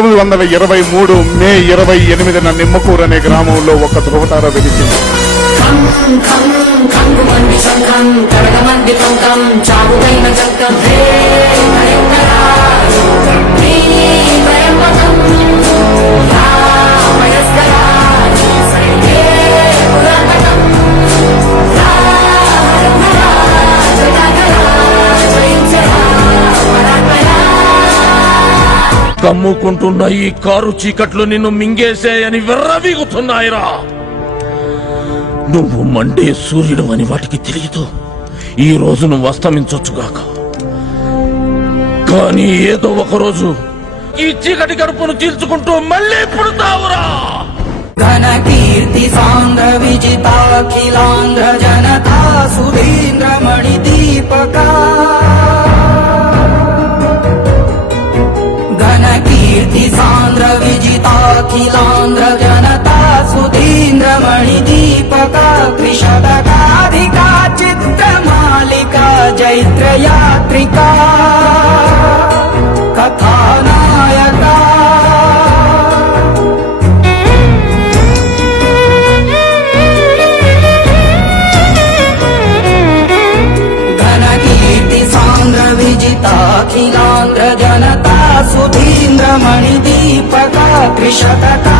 1923 మే 28న నిమ్మకూరు అనే గ్రామంలో ఒక ధృవతార వెలిసింది. కమ్ముకుంటున్న ఈ కారు చీకట్లు నిన్ను మింగేశాయని వెర్రవీగుతున్నాయిరా. నువ్వు మండే సూర్యుడు అని వాటికి తెలియదు. ఈ రోజు నువ్వు అస్తమించొచ్చుగాక, కానీ ఏదో ఒక రోజు ఈ చీకటి గడుపును చీల్చుకుంటూ మళ్ళీ పుడతావురా. ఘన కీర్తి సాంద్ర విజితాఖిలాంధ్ర జనతా సుధీంద్ర మణి దీపకా, ఘన కీర్తి సాంద్ర విజితాఖిలాంధ్ర జనతా సుధీంద్ర మణి దీపకా, త్రిశతకాధికా చిత్రమాలికా జైత్ర యాత్రికా కథానాయకా. అఖిలాంధ్ర జనతా సుధీంద్ర మణి దీపకా, త్రిశతకా